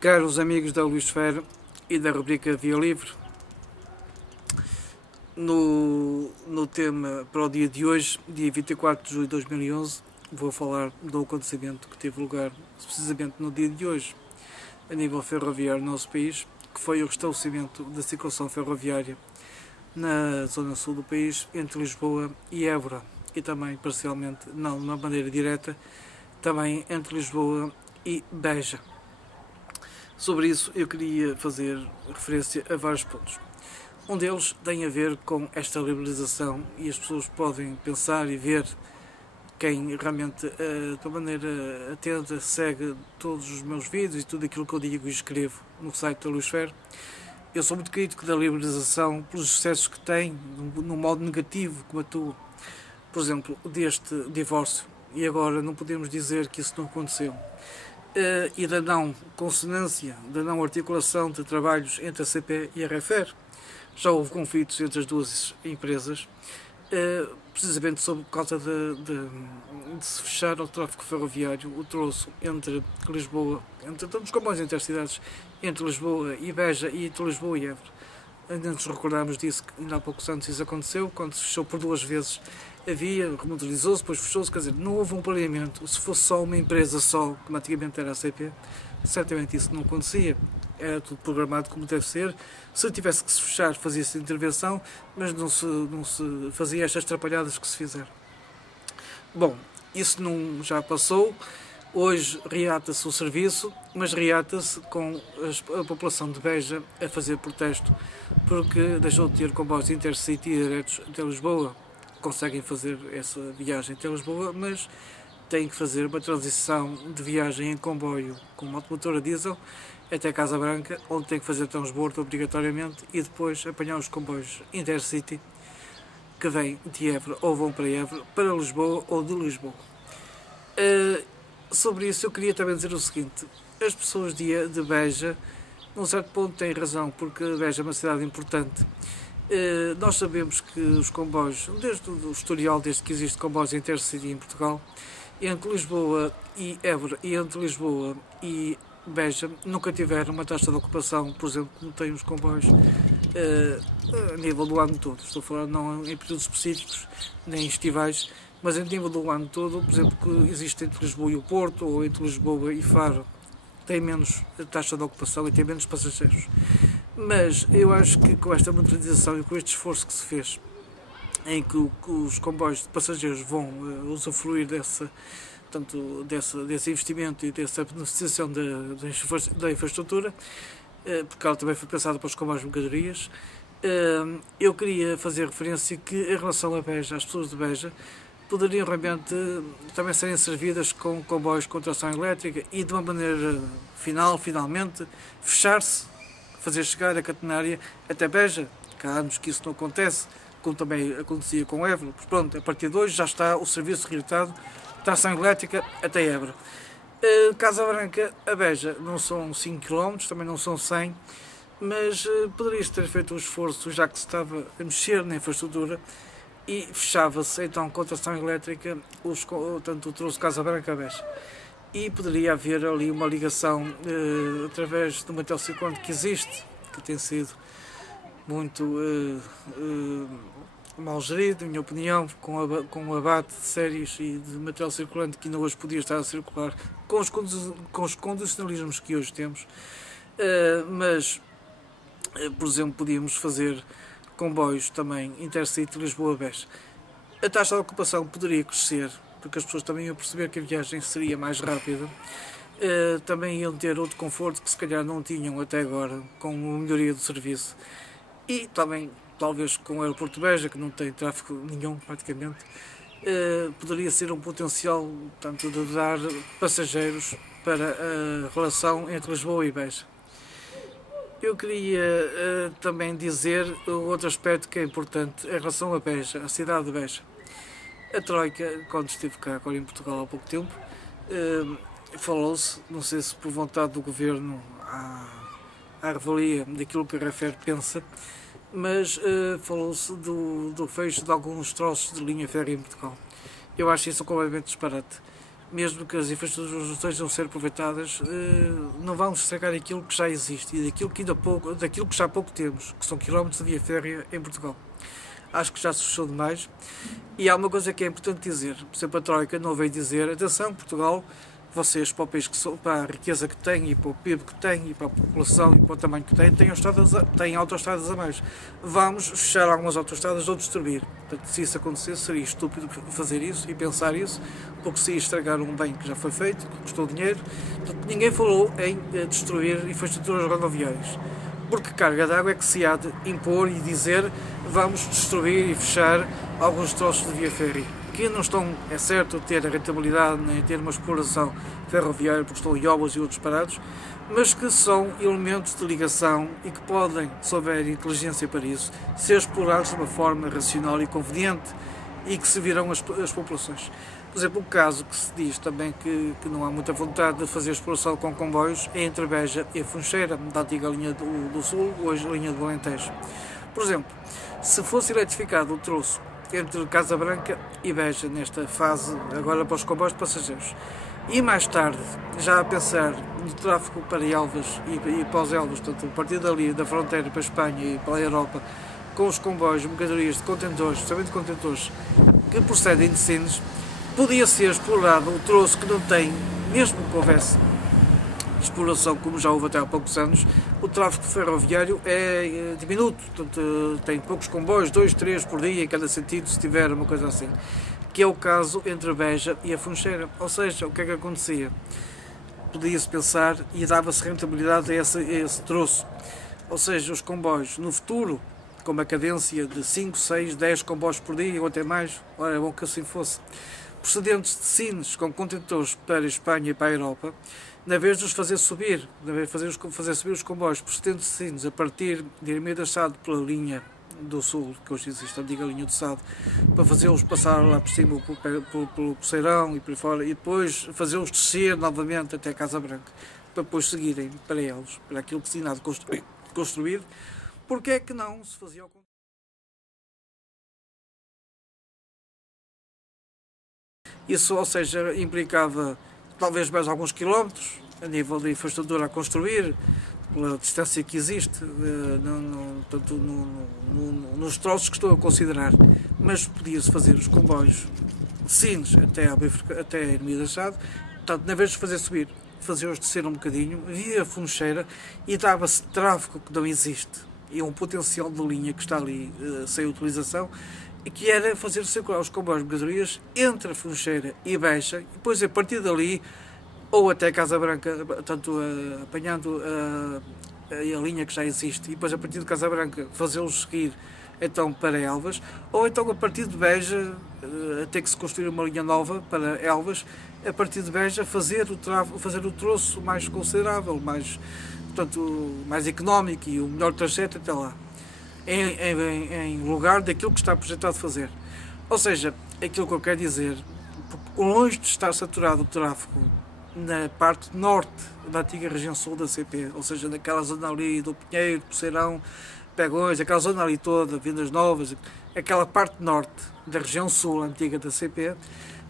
Caros amigos da Luisfera e da rubrica Via Livre, no tema para o dia de hoje, dia 24 de julho de 2011, vou falar do acontecimento que teve lugar precisamente no dia de hoje, a nível ferroviário no nosso país, que foi o restabelecimento da circulação ferroviária na zona sul do país, entre Lisboa e Évora, e também parcialmente, não de uma maneira direta, também entre Lisboa e Beja. Sobre isso eu queria fazer referência a vários pontos. Um deles tem a ver com esta liberalização, e as pessoas podem pensar e ver, quem realmente de uma maneira atenta segue todos os meus vídeos e tudo aquilo que eu digo e escrevo no site da Luisfera. Eu sou muito crítico da liberalização pelos excessos que tem, no modo negativo como atua. Por exemplo, deste divórcio, e agora não podemos dizer que isso não aconteceu. E da não consonância, da não articulação de trabalhos entre a CP e a RFR. Já houve conflitos entre as duas empresas, precisamente por causa de se fechar o tráfego ferroviário, o troço entre Lisboa, entre os comboios intercidades, entre Lisboa e Beja e entre Lisboa e Évora. Ainda nos recordamos disso, que ainda há poucos anos isso aconteceu, quando se fechou por duas vezes a via, remodernizou-se, depois fechou-se, quer dizer, não houve um planeamento. Se fosse só uma empresa só, como antigamente era a CP, certamente isso não acontecia. Era tudo programado como deve ser. Se tivesse que se fechar, fazia-se intervenção, mas não se fazia estas atrapalhadas que se fizeram. Bom, isso não já passou. Hoje reata-se o serviço, mas reata-se com a população de Beja a fazer protesto, porque deixou de ter comboios intercity diretos até Lisboa. Conseguem fazer essa viagem até Lisboa, mas têm que fazer uma transição de viagem em comboio com motomotor a diesel até Casa Branca, onde têm que fazer transbordo obrigatoriamente e depois apanhar os comboios intercity que vêm de Évora ou vão para Évora, para Lisboa ou de Lisboa. Sobre isso eu queria também dizer o seguinte: as pessoas de Beja, num certo ponto, têm razão, porque Beja é uma cidade importante. Nós sabemos que os comboios, desde o historial, desde que existe comboios intercity em Portugal, entre Lisboa e Évora e entre Lisboa e Beja, nunca tiveram uma taxa de ocupação, por exemplo, como têm os comboios a nível do ano todo. Estou a falar não em períodos específicos, nem estivais, mas em nível do ano todo, por exemplo, que existe entre Lisboa e o Porto, ou entre Lisboa e Faro, tem menos taxa de ocupação e tem menos passageiros. Mas eu acho que com esta modernização e com este esforço que se fez, em que os comboios de passageiros vão usufruir desse investimento e dessa beneficiação da infraestrutura, porque ela também foi pensada para os comboios de mercadorias, eu queria fazer referência que, em relação a Beja, as pessoas de Beja poderiam realmente também serem servidas com comboios com tração elétrica e, de uma maneira finalmente, fechar-se, fazer chegar a catenária até Beja, que há anos que isso não acontece, como também acontecia com Évora. Pronto, a partir de hoje já está o serviço reatado, tração elétrica até Évora. Casa Branca a Beja não são 5 km, também não são 100, mas poderia-se ter feito um esforço, já que se estava a mexer na infraestrutura, e fechava-se então com tração elétrica tanto o troço Casa Branca a Beja. E poderia haver ali uma ligação através de uma telecirculante que existe, que tem sido muito mal gerido, na minha opinião, com o abate de séries e de material circulante que ainda hoje podia estar a circular, com os condicionalismos que hoje temos. Mas, por exemplo, podíamos fazer comboios também intercity Lisboa-Beja. A taxa de ocupação poderia crescer, porque as pessoas também iam perceber que a viagem seria mais rápida. Também iam ter outro conforto que se calhar não tinham até agora, com a melhoria do serviço. E também, talvez com o aeroporto de Beja, que não tem tráfego nenhum praticamente, poderia ser um potencial tanto de dar passageiros para a relação entre Lisboa e Beja. Eu queria também dizer outro aspecto que é importante em relação a Beja, a cidade de Beja. A Troika, quando esteve cá agora em Portugal há pouco tempo, falou-se, não sei se por vontade do governo, à revelia daquilo que a RFR pensa, mas falou-se do fecho de alguns troços de linha férrea em Portugal. Eu acho isso completamente disparate. mesmo que as infraestruturas não estejam a ser aproveitadas, não vamos estragar aquilo que já existe e daquilo que já há pouco temos, que são quilómetros de via férrea em Portugal. Acho que já se fechou demais. E há uma coisa que é importante dizer, por exemplo, a Troika não veio dizer, atenção, Portugal, vocês, para o país que são, para a riqueza que tem e para o PIB que tem e para a população e para o tamanho que tem, têm autoestradas a mais. Vamos fechar algumas autoestradas ou destruir. Portanto, se isso acontecer, seria estúpido fazer isso e pensar isso, porque se ia estragar um bem que já foi feito, que custou dinheiro. Portanto, ninguém falou em destruir infraestruturas rodoviárias. Porque carga de água é que se há de impor e dizer vamos destruir e fechar alguns troços de via férrea, que não estão, é certo, a ter a rentabilidade nem a ter uma exploração ferroviária, porque estão iobas e outros parados, mas que são elementos de ligação e que podem, se houver inteligência para isso, ser explorados de uma forma racional e conveniente e que servirão as populações. Por exemplo, o caso que se diz também que não há muita vontade de fazer exploração com comboios é entre Beja e Funcheira, da antiga linha do Sul, hoje a linha do Alentejo. Por exemplo, se fosse eletrificado o troço entre Casa Branca e Beja, nesta fase, agora para os comboios de passageiros, e mais tarde, já a pensar no tráfego para Elvas e para os Elvas, portanto, a partir dali, da fronteira para a Espanha e para a Europa, com os comboios, mercadorias de contentores, especialmente de contentores, que procedem de Sines, podia ser explorado o troço que não tem, mesmo que houvesse exploração, como já houve até há poucos anos, o tráfego ferroviário é diminuto, portanto, tem poucos comboios, 2, 3 por dia em cada sentido, se tiver uma coisa assim, que é o caso entre a Beja e a Funcheira. Ou seja, o que é que acontecia? Podia-se pensar e dava-se rentabilidade a esse troço. Ou seja, os comboios no futuro, com uma cadência de 5, 6, 10 comboios por dia ou até mais, era bom que assim fosse, procedentes de Sines com contentores para a Espanha e para a Europa, na vez de os fazer subir, na vez de fazer subir os comboios procedentes de Sines a partir de Irmia de Sado pela linha do Sul, que hoje existe a antiga linha do Sado, para fazê-los passar lá por cima pelo Poceirão e por aí fora, e depois fazê-los descer novamente até Casa Branca, para depois seguirem para eles, para aquilo que se tinha de construir, porque é que não se fazia ao contrário? Isso, ou seja, implicava talvez mais alguns quilómetros a nível de infraestrutura a construir, pela distância que existe, tanto nos troços que estou a considerar, mas podia-se fazer os comboios de Sines até a Ermida de Achado, portanto, na vez de fazer subir, fazer-os descer um bocadinho, via Funcheira, e dava-se tráfego que não existe, e um potencial de linha que está ali sem utilização, que era fazer circular os comboios de mercadorias entre a Funcheira e Beja, e depois a partir dali, ou até Casa Branca, tanto apanhando a linha que já existe, e depois a partir de Casa Branca fazê-los seguir então para Elvas, ou então a partir de Beja, ter que se construir uma linha nova para Elvas, a partir de Beja fazer o troço mais considerável, mais económico e o melhor trajeto até lá. Em lugar daquilo que está projetado fazer. Ou seja, aquilo que eu quero dizer, longe de estar saturado o tráfego na parte norte da antiga região sul da CP, ou seja, naquela zona ali do Pinheiro, Poceirão, Pegões, aquela zona ali toda, Vindas Novas, aquela parte norte da região sul antiga da CP,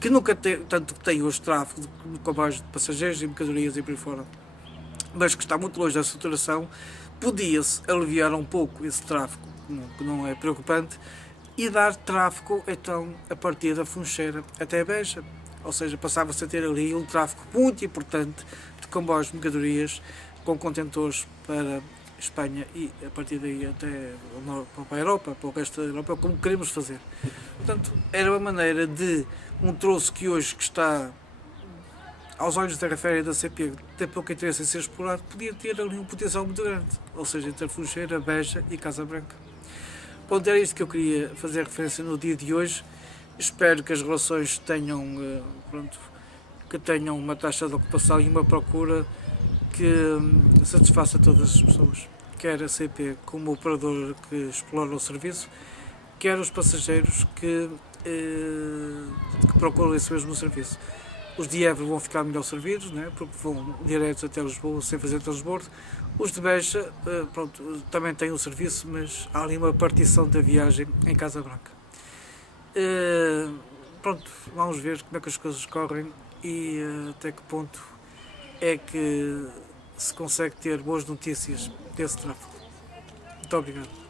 que nunca tem, tanto tem hoje tráfego de comboios de passageiros e mercadorias e por aí fora, mas que está muito longe da saturação, podia-se aliviar um pouco esse tráfego, que não é preocupante, e dar tráfego então a partir da Funcheira até a Beja. Ou seja, passava-se a ter ali um tráfego muito importante de comboios de mercadorias com contentores para Espanha e a partir daí até para a Europa, para o resto da Europa, como queremos fazer. Portanto, era uma maneira de um troço que hoje que está aos olhos da terra-férrea da CP, tem pouco interesse em ser explorado, podia ter ali um potencial muito grande, ou seja, entre Funcheira, Beja e Casa Branca. Pronto, era isto que eu queria fazer referência no dia de hoje. Espero que as relações tenham uma taxa de ocupação e uma procura que satisfaça todas as pessoas, quer a CP como operador que explora o serviço, quer os passageiros que procuram esse mesmo serviço. Os de Évora vão ficar melhor servidos, né, porque vão diretos até Lisboa sem fazer transbordo. Os de Beja também têm o serviço, mas há ali uma partição da viagem em Casa Branca. Vamos ver como é que as coisas correm e até que ponto é que se consegue ter boas notícias desse tráfego. Muito obrigado.